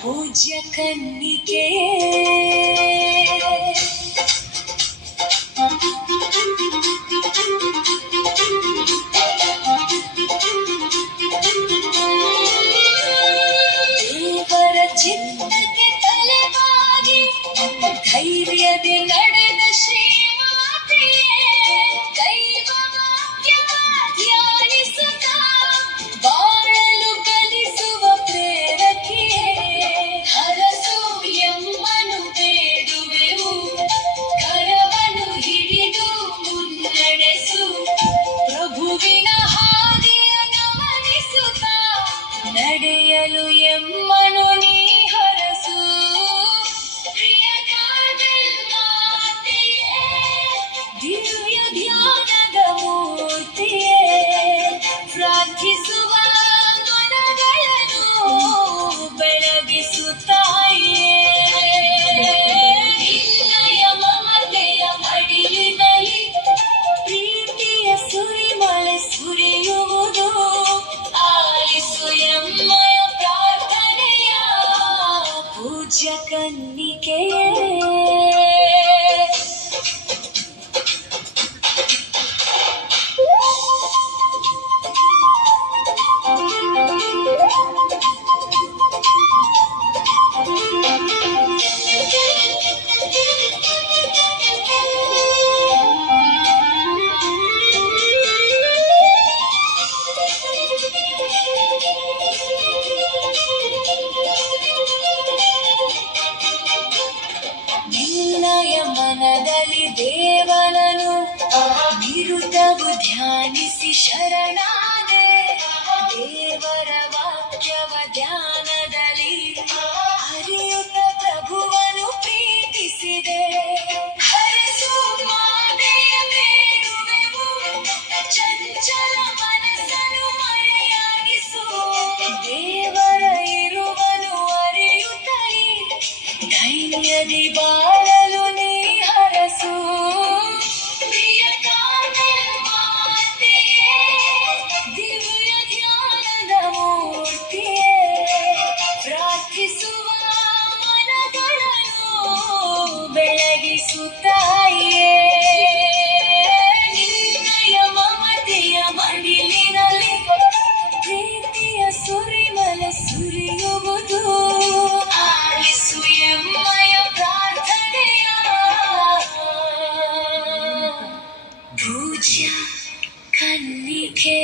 ಪೂಜ್ಯ ಕನ್ನಿಕೆ ದೇವರ ಚಿತ್ತಕ್ಕೆ ತಲೆಬಾಗಿ ಧೈರ್ಯದೆ ನಡೆದ ಶ್ರೀಮಾತೆಯೇ ದೈವ ವಾಕ್ಯವ ಧ್ಯಾನಿಸುತ್ತ ಬಾಳಲು ಕಲಿಸುವ ಪ್ರೇರಕಿಯೇ ಹರಸು ಎಮ್ಮನು ಬೇಡುವೆವು ಕರವನ್ನು ಹಿಡಿದು ಮುನ್ನಡೆಸು ಪ್ರಭುವಿನ ಹಾದಿಯ ಗಮನಿಸುತ್ತ ನಡೆಯಲು ಎಮ್ಮನು ನೀ ಹರಸು ಪ್ರಿಯ ಕಾರ್ಮೆಲ್ ಮಾತೆಯೇ ದಿವ್ಯ ಧ್ಯಾನದ ಮೂರ್ತಿಯೇ ಪ್ರಾರ್ಥಿಸುವ ಮನಗಳನ್ನು ಬೆಳಗಿಸುತ್ತಾಯೇ ನಿನ್ನಯ ಮಮತೆಯ ಮಡಿಲಿನಲ್ಲಿ ಪ್ರೀತಿಯ ಸುರಿಮಳೆ ಸುರಿಯುವುದು ಆಲಿಸು ಎಮ್ಮಯ ಪ್ರಾರ್ಥನೆಯ ಪೂಜ್ಯ ಕನ್ನಿಕೆಯೇ ನಿನ್ನಯ ಮನದಲ್ಲಿ ದೇವನನು ವಿರುದ್ಧವು ಧ್ಯಾನಿಸಿ ಶರಣಾದೆ ದೇವರ ವಾಕ್ಯವ ಧ್ಯಾನದಲ್ಲಿ ಅರಿಯುತ್ತ ಪ್ರಭುವನು ಪ್ರೀತಿಸಿದೆ ಹರಸು ಮಾತೆಯ ಬೇಡುವೆವು ಚಂಚಲ ಮನಸ್ಸನ್ನು ಮರೆಯಾಗಿಸು ದೇವರ ಇರುವನು ಅರಿಯುತ್ತಲೇ ಧೈರ್ಯದಿ ಬಾಳಲು ನೀ ಹರಸು ಪ್ರಿಯ ಕಾರ್ಮೆಲ್ ಮಾತೆಯೇ ದಿವ್ಯ ಧ್ಯಾನದ ಮೂರ್ತಿಯೇ ಪ್ರಾರ್ಥಿಸುವ ಮನಗಳನ್ನು ಬೆಳಗಿಸುತ್ತಾಯೇ ನಿನ್ನಯ ಮಮತೆಯ ಮಡಿಲಿನಲ್ಲಿ ಪ್ರೀತಿಯ ಸುರಿಮಳೆ ಸುರಿಯುವುದು ಆಲಿಸು ಎಮ್ಮಯ ಪ್ರಾರ್ಥನೆಯ ಪೂಜ್ಯ ಕನ್ನಿಕೆ